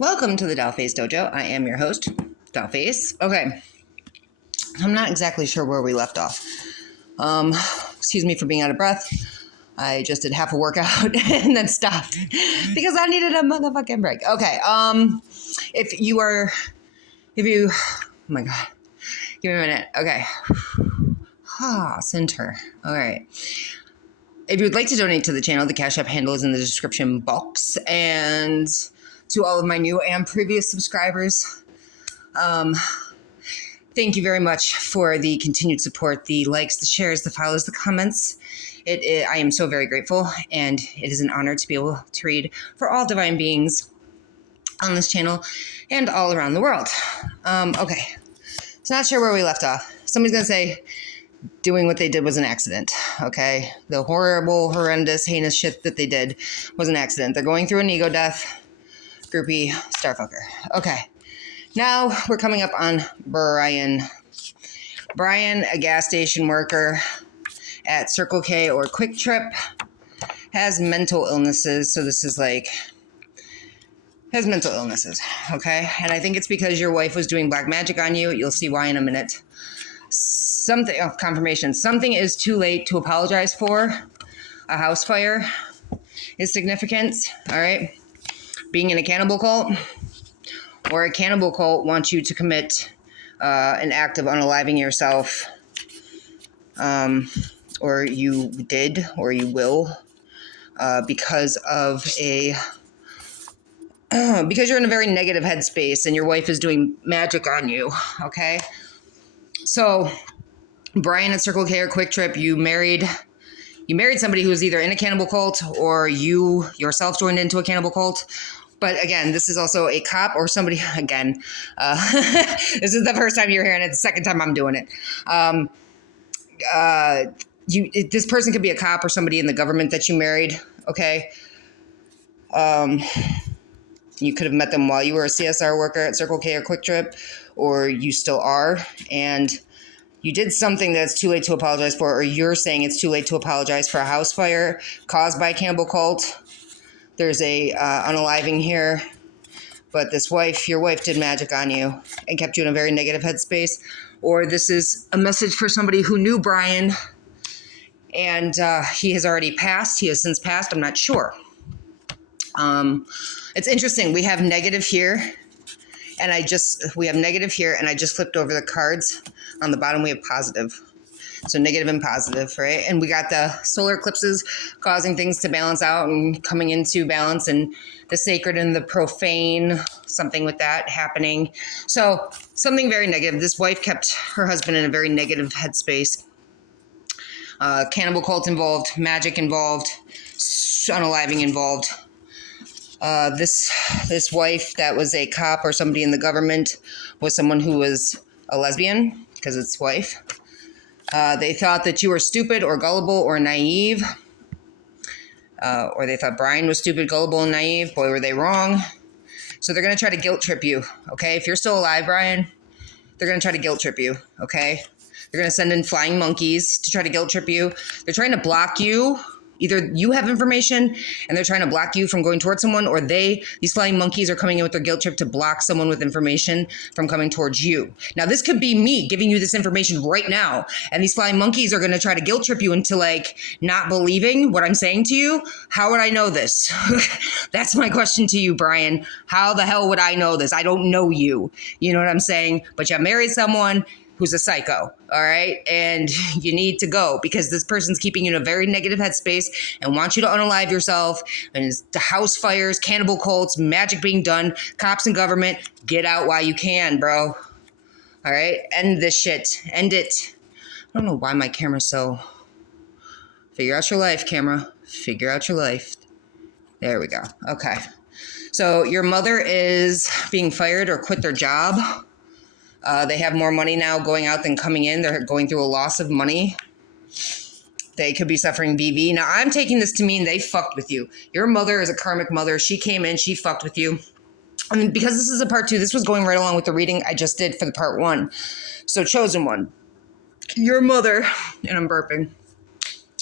Welcome to the Dollface Dojo. I am your host, Dollface. Okay, I'm not exactly sure where we left off. Excuse me for being out of breath. I just did half a workout and then stopped because I needed a motherfucking break. Okay, oh my God, give me a minute. Okay, center. All right. If you would like to donate to the channel, the Cashapp handle is in the description box. And to all of my new and previous subscribers, thank you very much for the continued support, the likes, the shares, the follows, the comments. I am so very grateful, and it is an honor to be able to read for all divine beings on this channel and all around the world. Okay, so not sure where we left off. Somebody's going to say doing what they did was an accident, okay? The horrible, horrendous, heinous shit that they did was an accident. They're going through an ego death, groupie, starfucker. Okay, now we're coming up on Brian. Brian, a gas station worker at Circle K or Quick Trip, has mental illnesses. So this is has mental illnesses, okay? And I think it's because your wife was doing black magic on you. You'll see why in a minute. Confirmation. Something is too late to apologize for. A house fire is significant, all right? Being in a cannibal cult, or a cannibal cult wants you to commit an act of unaliving yourself, or you did, or you will, because you're in a very negative headspace and your wife is doing magic on you, okay? So, Brian at Circle K or Quick Trip, you married somebody who was either in a cannibal cult or you yourself joined into a cannibal cult. But again, this is also a cop or somebody, again, this is the first time you're hearing it, the second time I'm doing it. This person could be a cop or somebody in the government that you married, okay? You could have met them while you were a CSR worker at Circle K or Quick Trip, or you still are, and you did something that's too late to apologize for, or you're saying it's too late to apologize for a house fire caused by a cannibal cult. There's a unaliving here, but your wife did magic on you and kept you in a very negative headspace. Or this is a message for somebody who knew Brian, and he has already passed. He has since passed. I'm not sure. It's interesting. We have negative here. And I just flipped over the cards. On the bottom, we have positive. So negative and positive, right? And we got the solar eclipses causing things to balance out and coming into balance, and the sacred and the profane, something with that happening. So something very negative. This wife kept her husband in a very negative headspace. Cannibal cult involved, magic involved, unaliving involved. This wife that was a cop or somebody in the government was someone who was a lesbian, because it's wife. They thought that you were stupid or gullible or naive. Or they thought Brian was stupid, gullible, and naive. Boy, were they wrong. So they're going to try to guilt trip you, okay? If you're still alive, Brian, they're going to try to guilt trip you, okay? They're going to send in flying monkeys to try to guilt trip you. They're trying to block you. Either you have information and they're trying to block you from going towards someone, or these flying monkeys are coming in with their guilt trip to block someone with information from coming towards you. Now, this could be me giving you this information right now, and these flying monkeys are going to try to guilt trip you into not believing what I'm saying to you. How would I know this? That's my question to you, Brian. How the hell would I know this? I don't know you. You know what I'm saying? But you married someone who's a psycho, all right? And you need to go, because this person's keeping you in a very negative headspace and wants you to unalive yourself. And it's the house fires, cannibal cults, magic being done, cops and government. Get out while you can, bro. All right? End this shit. End it. I don't know why my camera's so... Figure out your life, camera. Figure out your life. There we go. Okay. So your mother is being fired or quit their job. They have more money now going out than coming in. They're going through a loss of money. They could be suffering BV. Now, I'm taking this to mean they fucked with you. Your mother is a karmic mother. She came in. She fucked with you. I mean, because this is a part 2, this was going right along with the reading I just did for the part 1. So, chosen one. Your mother, and I'm burping.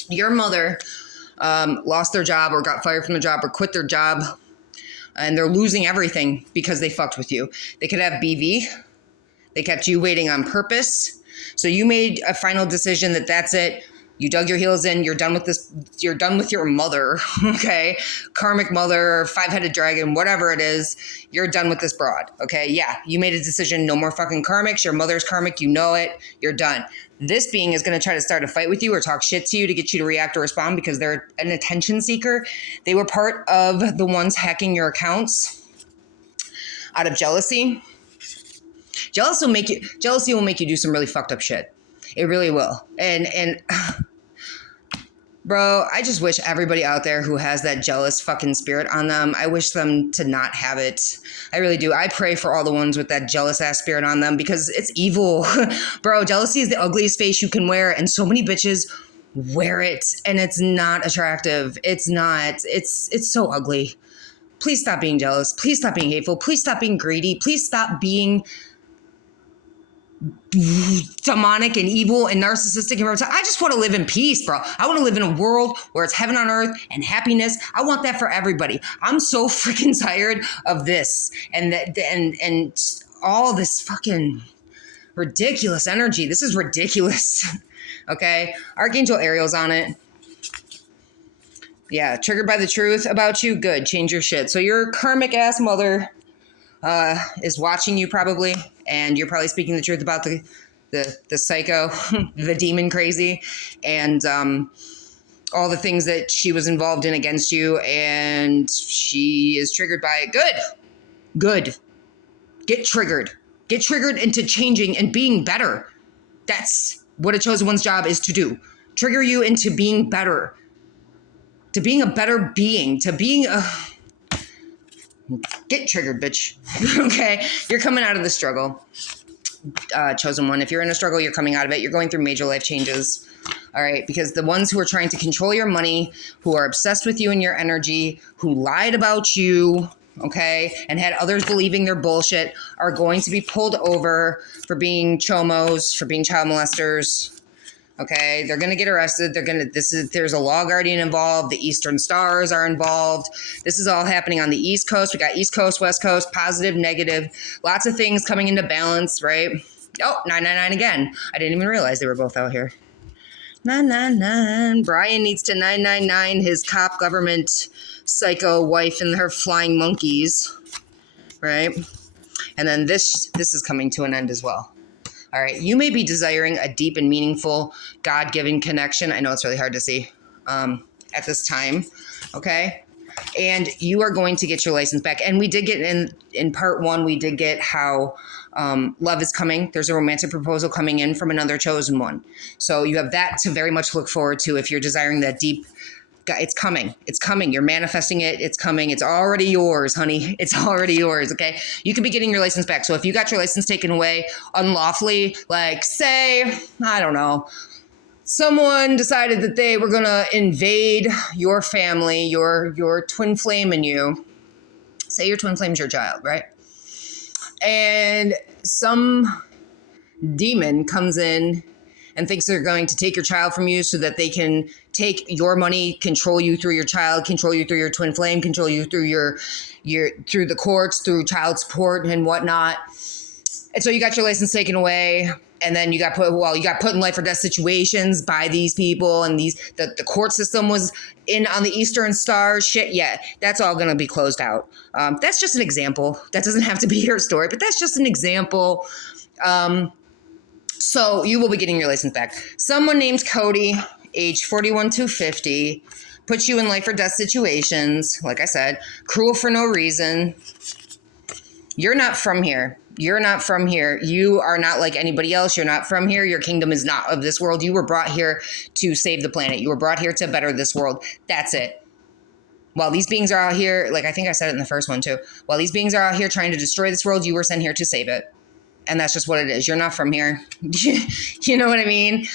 Your mother lost their job or got fired from their job or quit their job and they're losing everything because they fucked with you. They could have BV. They kept you waiting on purpose. So you made a final decision that that's it. You dug your heels in. You're done with this. You're done with your mother, okay? Karmic mother, five-headed dragon, whatever it is. You're done with this broad, okay? Yeah, you made a decision. No more fucking karmics. Your mother's karmic. You know it. You're done. This being is going to try to start a fight with you or talk shit to you to get you to react or respond because they're an attention seeker. They were part of the ones hacking your accounts out of jealousy. Jealousy will make you do some really fucked up shit. It really will. And bro, I just wish everybody out there who has that jealous fucking spirit on them, I wish them to not have it. I really do. I pray for all the ones with that jealous ass spirit on them because it's evil. Bro, jealousy is the ugliest face you can wear, and so many bitches wear it, and it's not attractive. It's not. It's so ugly. Please stop being jealous. Please stop being hateful. Please stop being greedy. Please stop being demonic and evil and narcissistic and I just want to live in peace, bro. I want to live in a world where it's heaven on earth and happiness. I want that for everybody. I'm so freaking tired of this and all this fucking ridiculous energy. This is ridiculous. Okay, Archangel Ariel's on it. Yeah, triggered by the truth about you. Good, change your shit. So your karmic ass mother is watching you probably, and you're probably speaking the truth about the psycho, the demon crazy, and all the things that she was involved in against you, and she is triggered by it. Good. Get triggered into changing and being better. That's what a chosen one's job is to do. Trigger you into being better, to being a better being, to being a... Get triggered, bitch. Okay? You're coming out of the struggle. Chosen one. If you're in a struggle, you're coming out of it. You're going through major life changes. All right? Because the ones who are trying to control your money, who are obsessed with you and your energy, who lied about you, okay, and had others believing their bullshit, are going to be pulled over for being chomos, for being child molesters. Okay, they're going to get arrested. There's a law guardian involved. The Eastern Stars are involved. This is all happening on the East Coast. We got East Coast, West Coast, positive, negative, lots of things coming into balance, right? Oh, 999 again. I didn't even realize they were both out here. 999. Brian needs to 999 his cop government psycho wife and her flying monkeys, right? And then this is coming to an end as well. All right, you may be desiring a deep and meaningful God-given connection. I know it's really hard to see at this time, okay? And you are going to get your license back. And we did get in part one, we did get how love is coming. There's a romantic proposal coming in from another chosen one. So you have that to very much look forward to if you're desiring that deep. It's coming. It's coming. You're manifesting it. It's coming. It's already yours, honey. It's already yours, okay? You could be getting your license back. So if you got your license taken away unlawfully, like say, I don't know, someone decided that they were going to invade your family, your twin flame in you. Say your twin flame's your child, right? And some demon comes in and thinks they're going to take your child from you so that they can take your money, control you through your child, control you through your twin flame, control you through your through the courts, through child support and whatnot. And so you got your license taken away, and then you got put in life or death situations by these people, and the court system was in on the Eastern Stars shit. Yeah, that's all going to be closed out. That's just an example. That doesn't have to be your story, but that's just an example. So you will be getting your license back. Someone named Cody, age 41 to 50, puts you in life or death situations. Like I said, cruel for no reason. You're not from here. You're not from here. You are not like anybody else. You're not from here. Your kingdom is not of this world. You were brought here to save the planet. You were brought here to better this world. That's it. While these beings are out here, like I think I said it in the first one too, while these beings are out here trying to destroy this world, you were sent here to save it. And that's just what it is. You're not from here. You know what I mean?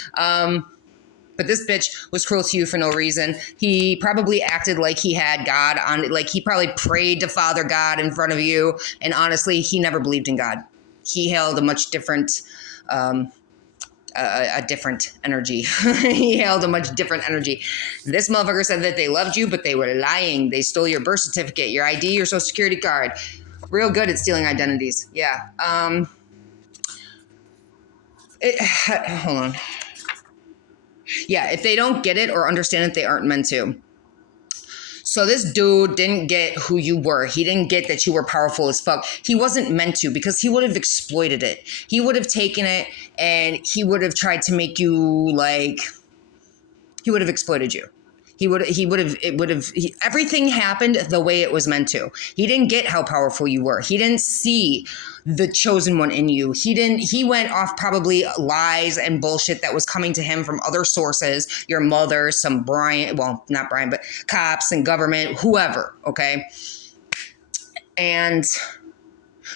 But this bitch was cruel to you for no reason. He probably acted like he had God on, like he probably prayed to Father God in front of you. And honestly, he never believed in God. He held a much different a different energy. He held a much different energy. This motherfucker said that they loved you, but they were lying. They stole your birth certificate, your ID, your social security card. Real good at stealing identities. Yeah. Hold on. Yeah, if they don't get it or understand it, they aren't meant to. So this dude didn't get who you were. He didn't get that you were powerful as fuck. He wasn't meant to, because he would have exploited it. He would have taken it and he would have tried to make you like, he would have exploited you. Everything happened the way it was meant to. He didn't get how powerful you were. He didn't see the chosen one in you. He went off probably lies and bullshit that was coming to him from other sources, your mother, some Brian, well, not Brian, but cops and government, whoever, okay? And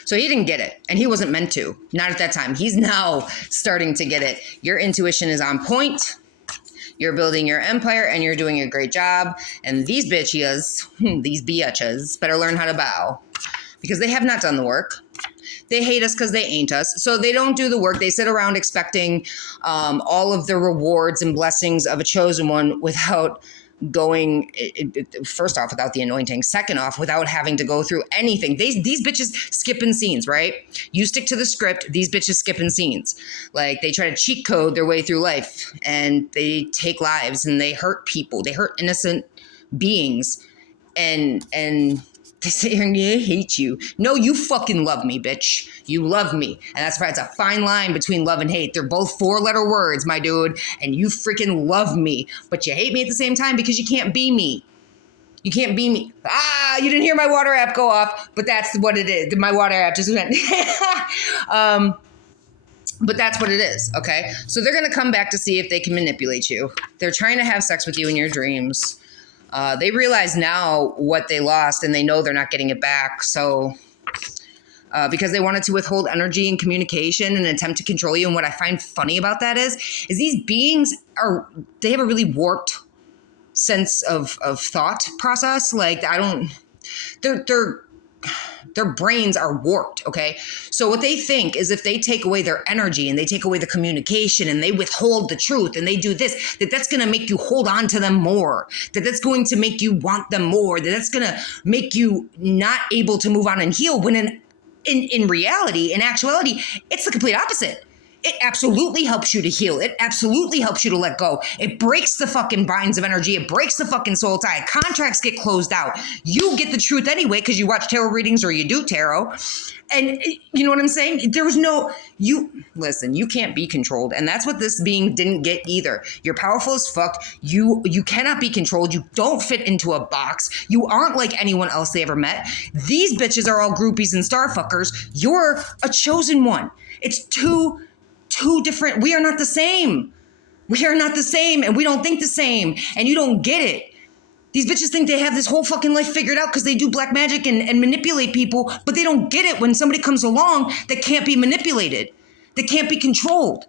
so he didn't get it, and he wasn't meant to, not at that time. He's now starting to get it. Your intuition is on point. You're building your empire and you're doing a great job. And these bitches better learn how to bow, because they have not done the work. They hate us because they ain't us. So they don't do the work. They sit around expecting all of the rewards and blessings of a chosen one without going, first off, without the anointing. Second off, without having to go through anything. These bitches skipping scenes, right? You stick to the script. These bitches skipping scenes. Like, they try to cheat code their way through life, and they take lives and they hurt people. They hurt innocent beings, and they say, I hate you. No, you fucking love me, bitch. You love me. And that's why it's a fine line between love and hate. They're both 4-letter words, my dude. And you freaking love me. But you hate me at the same time because you can't be me. You can't be me. You didn't hear my water app go off, but that's what it is. My water app just went. But that's what it is, okay? So they're going to come back to see if they can manipulate you. They're trying to have sex with you in your dreams. They realize now what they lost, and they know they're not getting it back. So, because they wanted to withhold energy and communication and attempt to control you. And what I find funny about that is these beings they have a really warped sense of thought process. Like, their brains are warped, okay? So what they think is, if they take away their energy and they take away the communication and they withhold the truth and they do this, that's going to make you hold on to them more, that's going to make you want them more, that's going to make you not able to move on and heal, when in reality, in actuality, it's the complete opposite. It absolutely helps you to heal. It absolutely helps you to let go. It breaks the fucking binds of energy. It breaks the fucking soul tie. Contracts get closed out. You get the truth anyway because you watch tarot readings or you do tarot. And you know what I'm saying? Listen, you can't be controlled. And that's what this being didn't get either. You're powerful as fuck. You cannot be controlled. You don't fit into a box. You aren't like anyone else they ever met. These bitches are all groupies and starfuckers. You're a chosen one. It's two different. We are not the same. We are not the same, and we don't think the same, and you don't get it. These bitches think they have this whole fucking life figured out because they do black magic and manipulate people, but they don't get it when somebody comes along that can't be manipulated, that can't be controlled,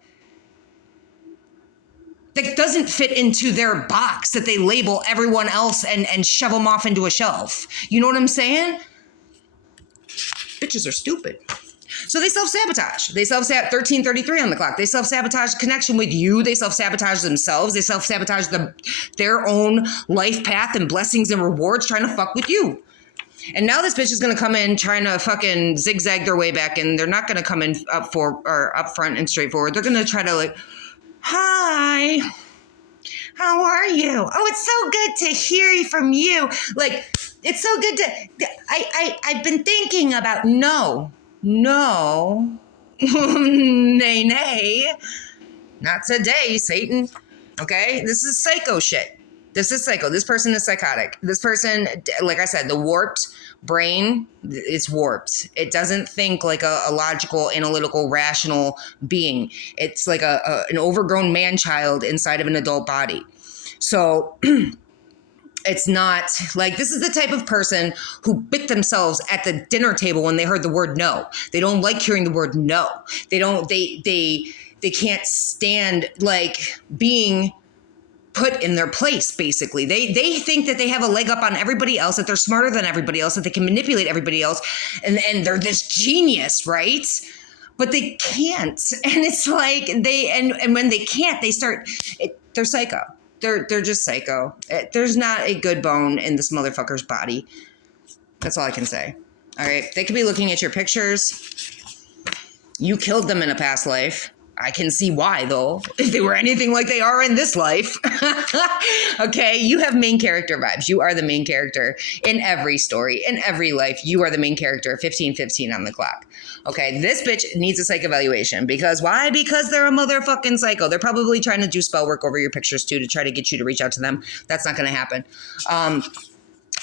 that doesn't fit into their box that they label everyone else and shove them off into a shelf. You know what I'm saying? Bitches are stupid. So they self-sabotage. They self-sabotage 1333 on the clock. They self-sabotage connection with you. They self-sabotage themselves. They self-sabotage their own life path and blessings and rewards, trying to fuck with you. And now this bitch is going to come in trying to fucking zigzag their way back in. They're not going to come in up front and straightforward. They're going to try to like, hi, how are you? Oh, it's so good to hear from you. Like, it's so good to, I've been thinking about, no, nay, not today, Satan. Okay, this is psycho shit. This is psycho. This person is psychotic. This person, like I said, the warped brain, it's warped. It doesn't think like a logical, analytical, rational being. It's like an overgrown man-child inside of an adult body. So it's not like, this is the type of person who bit themselves at the dinner table when they heard the word no. They don't like hearing the word no. They can't stand like being put in their place, basically. They think that they have a leg up on everybody else, that they're smarter than everybody else, that they can manipulate everybody else, and they're this genius, right? but they can't. And it's like and when they can't, they're psycho. They're just psycho. There's not a good bone in this motherfucker's body. That's all I can say. All right. They could be looking at your pictures. You killed them in a past life. I can see why, though, if they were anything like they are in this life. Okay, you have main character vibes. You are the main character in every story, in every life. You are the main character, 15:15 on the clock. Okay, this bitch needs a psych evaluation. Because why? Because they're a motherfucking psycho. They're probably trying to do spell work over your pictures, too, to try to get you to reach out to them. That's not going to happen.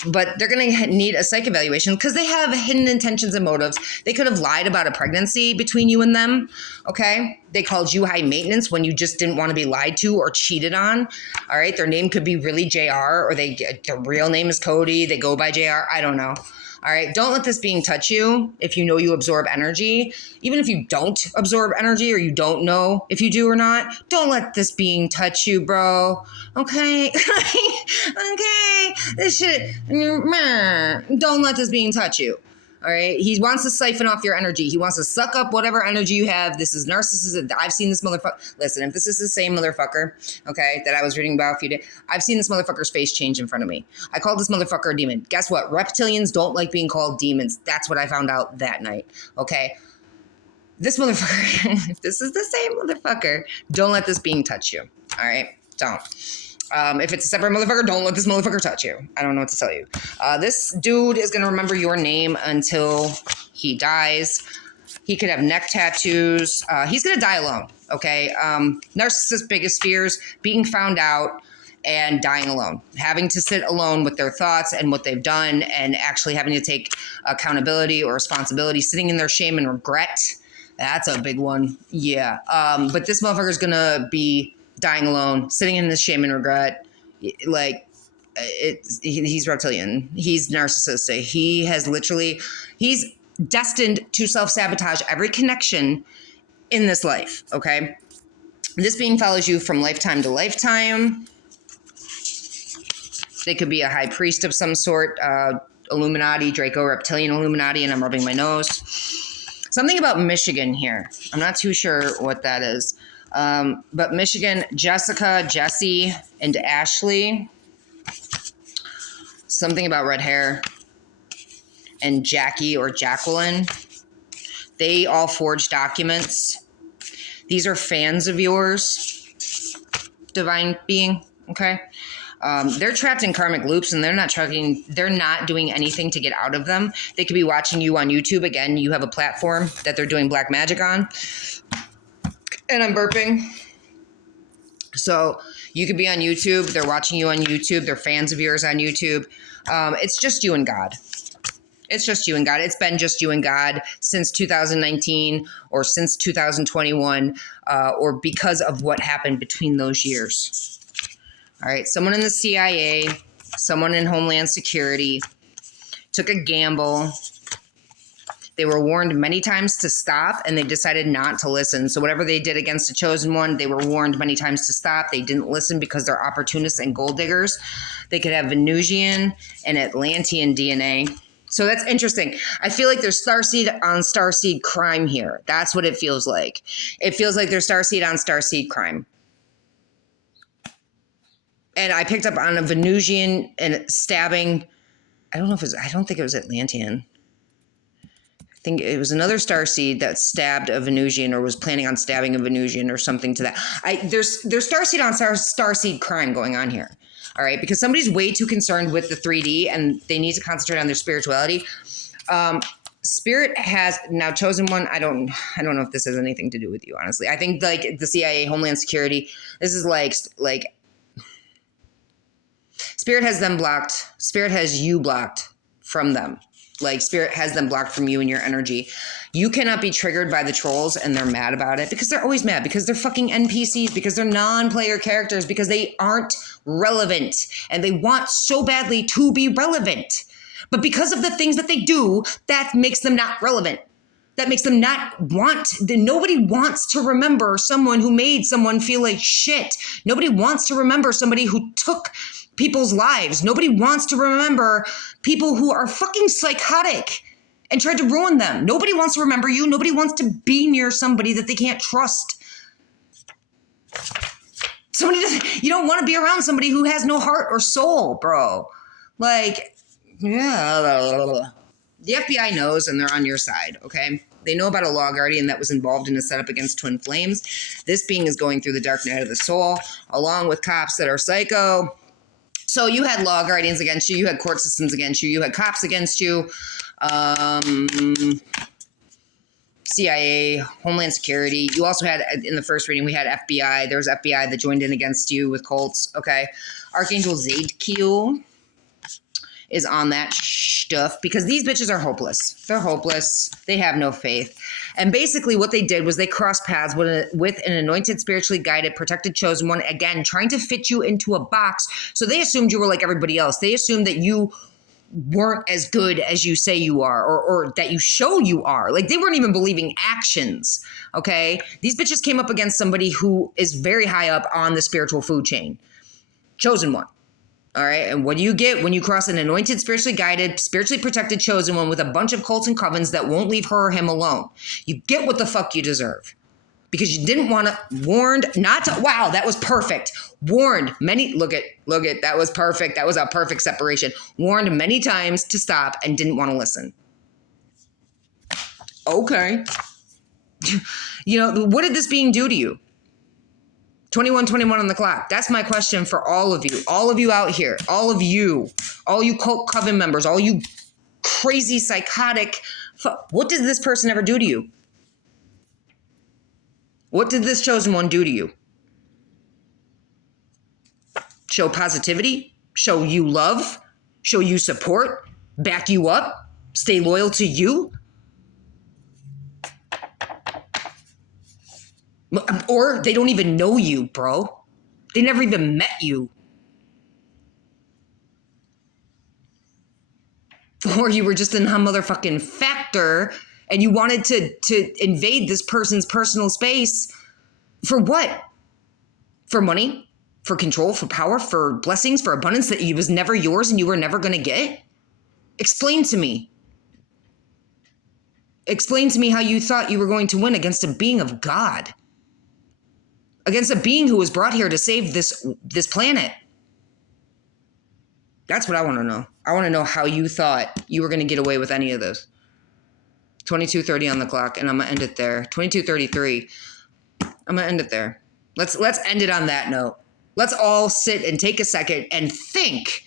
But they're going to need a psych evaluation because they have hidden intentions and motives. They could have lied about a pregnancy between you and them, okay? They called you high maintenance when you just didn't want to be lied to or cheated on, all right? Their name could be really JR, or their real name is Cody. They go by JR. I don't know. All right, don't let this being touch you if you know you absorb energy. Even if you don't absorb energy or you don't know if you do or not, don't let this being touch you, bro. Okay? Okay? This shit, don't let this being touch you. All right? He wants to siphon off your energy. He wants to suck up whatever energy you have. This is narcissism. I've seen this motherfucker. Listen, if this is the same motherfucker, okay, that I was reading about a few days, I've seen this motherfucker's face change in front of me. I called this motherfucker a demon. Guess what? Reptilians don't like being called demons. That's what I found out that night. Okay? This motherfucker, if this is the same motherfucker, don't let this being touch you. All right? Don't. If it's a separate motherfucker, don't let this motherfucker touch you. I don't know what to tell you. This dude is going to remember your name until he dies. He could have neck tattoos. He's going to die alone, okay? Narcissist's biggest fears, being found out and dying alone. Having to sit alone with their thoughts and what they've done and actually having to take accountability or responsibility, sitting in their shame and regret. That's a big one. Yeah. But this motherfucker is going to be dying alone, sitting in this shame and regret. Like, he's reptilian. He's narcissistic. He's destined to self-sabotage every connection in this life, okay? This being follows you from lifetime to lifetime. They could be a high priest of some sort, Illuminati, Draco, reptilian Illuminati, and I'm rubbing my nose. Something about Michigan here. I'm not too sure what that is. But Michigan, Jessica, Jesse, and Ashley. Something about red hair. And Jackie or Jacqueline. They all forged documents. These are fans of yours, divine being, okay? They're trapped in karmic loops and they're not doing anything to get out of them. They could be watching you on YouTube. Again, you have a platform that they're doing black magic on. And I'm burping. So you could be on YouTube. They're watching you on YouTube. They're fans of yours on YouTube. It's just you and God. It's just you and God. It's been just you and God since 2019 or since 2021 or because of what happened between those years. All right. Someone in the CIA, someone in Homeland Security took a gamble. They were warned many times to stop, and they decided not to listen. So whatever they did against the chosen one, they were warned many times to stop. They didn't listen because they're opportunists and gold diggers. They could have Venusian and Atlantean DNA. So that's interesting. I feel like there's starseed on starseed crime here. That's what it feels like. It feels like there's starseed on starseed crime. And I picked up on a Venusian and stabbing. I don't think it was Atlantean. I think it was another starseed that stabbed a Venusian or was planning on stabbing a Venusian or something to that. There's starseed on starseed crime going on here. All right, because somebody's way too concerned with the 3D and they need to concentrate on their spirituality. Spirit has now chosen one. I don't know if this has anything to do with you, honestly. I think like the CIA, Homeland Security, this is like Spirit has them blocked. Spirit has you blocked from them. Like Spirit has them blocked from you and your energy. You cannot be triggered by the trolls and they're mad about it because they're always mad because they're fucking NPCs, because they're non-player characters, because they aren't relevant and they want so badly to be relevant. But because of the things that they do, that makes them not relevant. That makes them not nobody wants to remember someone who made someone feel like shit. Nobody wants to remember somebody who took people's lives. Nobody wants to remember people who are fucking psychotic and tried to ruin them. Nobody wants to remember you. Nobody wants to be near somebody that they can't trust. You don't want to be around somebody who has no heart or soul, bro. Like, yeah. The FBI knows and they're on your side, okay? They know about a law guardian that was involved in a setup against twin flames. This being is going through the dark night of the soul, along with cops that are psycho. So you had law guardians against you. You had court systems against you. You had cops against you. CIA, Homeland Security. You also had, in the first reading, we had FBI. There was FBI that joined in against you with cults, okay? Archangel Zadkiel is on that stuff because these bitches are hopeless. They're hopeless. They have no faith. And basically what they did was they crossed paths with an anointed, spiritually guided, protected, chosen one, again, trying to fit you into a box. So they assumed you were like everybody else. They assumed that you weren't as good as you say you are or that you show you are. Like they weren't even believing actions, okay? These bitches came up against somebody who is very high up on the spiritual food chain. Chosen one. All right. And what do you get when you cross an anointed, spiritually guided, spiritually protected, chosen one with a bunch of cults and covens that won't leave her or him alone? You get what the fuck you deserve because you didn't want to, warned not to. Wow, that was perfect. Warned many. Look at, that was perfect. That was a perfect separation. Warned many times to stop and didn't want to listen. Okay. You know, what did this being do to you? 21:21 on the clock. That's my question for all of you out here, all you cult coven members, all you crazy psychotic. What did this person ever do to you? What did this chosen one do to you? Show positivity, show you love, show you support, back you up, stay loyal to you? Or they don't even know you, bro. They never even met you. Or you were just in a motherfucking factor and you wanted to invade this person's personal space. For what? For money? For control? For power? For blessings? For abundance that was never yours and you were never going to get? Explain to me. Explain to me how you thought you were going to win against a being of God. Against a being who was brought here to save this planet. That's what I want to know. I want to know how you thought you were going to get away with any of this. 22:30 on the clock, and I'm going to end it there. 22:33. I'm going to end it there. Let's end it on that note. Let's all sit and take a second and think.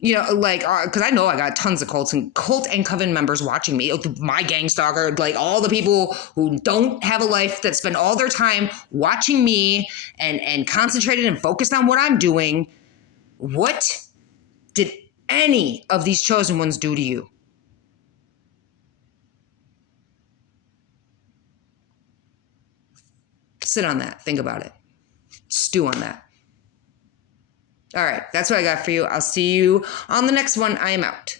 You know, like, because I know I got tons of cult and coven members watching me, my gang stalker, like all the people who don't have a life that spend all their time watching me and concentrated and focused on what I'm doing. What did any of these chosen ones do to you? Sit on that. Think about it. Stew on that. All right, that's what I got for you. I'll see you on the next one. I am out.